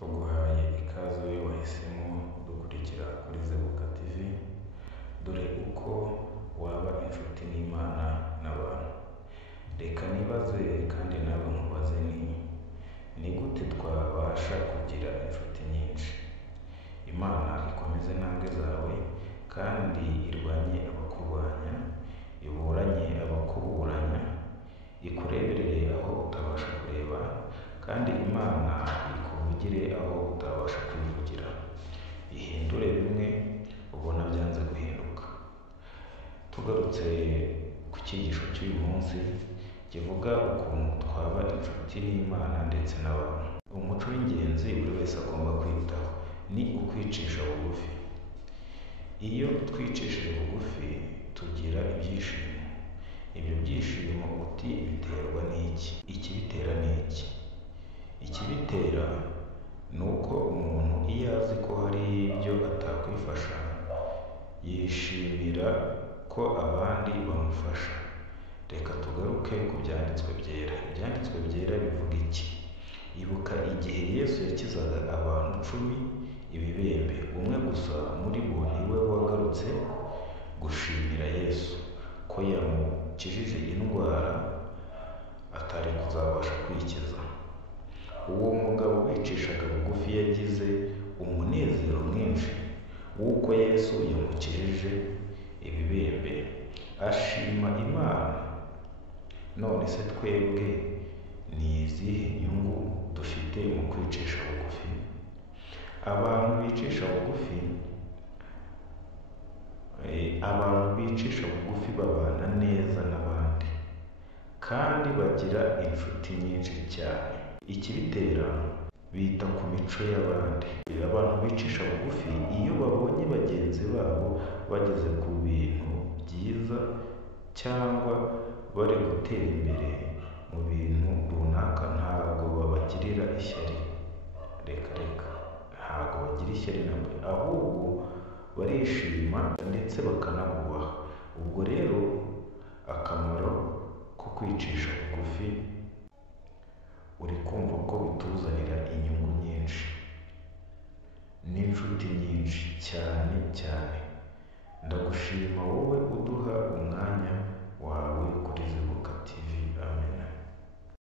tuguhaye ikaze wowe wahisemo dukurikira kuri Zebuka TV, dore uko waba inshuti n'Imana n'abantu. Reka nibaze kandi nawe nkubaze ni gute twabasha kugira inshuti nyinshi? Imana ikomeze intambwe zawe kandi irwanye abakurwanya, iburanye abakuburanya, ikureberere aho utabasha kureba, kandi Imana ikuvugire aho utabasha kwivugira, ihindure bimwe ubona byanze guhinduka. Tugarutse ku cyigisho cy'uyu munsi kivuga ukuntu twaba inshuti n'Imana ndetse n'abantu. Umuco w'ingenzi buri wese agomba kwitaho ni ukwicisha bugufi. Iyo twicishije bugufi tugira ibyishimo. Ibyo byishimo uti biterwa n'iki? Ikibitera ni iki? Ikibitera ni uko umuntu iyo azi ko hari ibyo atakwifasha, yishimira ko abandi bamufasha. Reka tugaruke ku byanditswe byera. Ibyanditswe byera bivuga iki? Ibuka igihe Yesu yakizaga abantu 10 ibibembe, umwe gusa muri bo niwe wagarutse gushimira Yesu ko yamukijije indwara atari kuzabasha kwikiza. Uwo mugabo wicishaga bugufi yagize umunezero mwinshi w'uko Yesu yamukijije ibibembe, ashima Imana. None se twebwe ni izihe nyungu dufite mu kwicisha bugufi? Abantu bicisha bugufi babana neza n'abandi kandi bagira inshuti nyinshi cyane. Ikibitera bita ku mico y'abandi. Abantu bicisha bugufi iyo babonye bagenzi babo bageze ku bintu byiza cyangwa bari gutera imbere mu bintu runaka, ntabwo babagirira ishyari. Reka ntabwo bagira ishyari nabwo, ahubwo barishima ndetse bakanabubaha. Ubwo rero akamaro ko kwicisha bugufi uri kumva ko bituzanira inyungu nyinshi n'inshuti nyinshi cyane. Ndagushima wowe uduha umwanya wawe kuri Zebuka TV. Amen.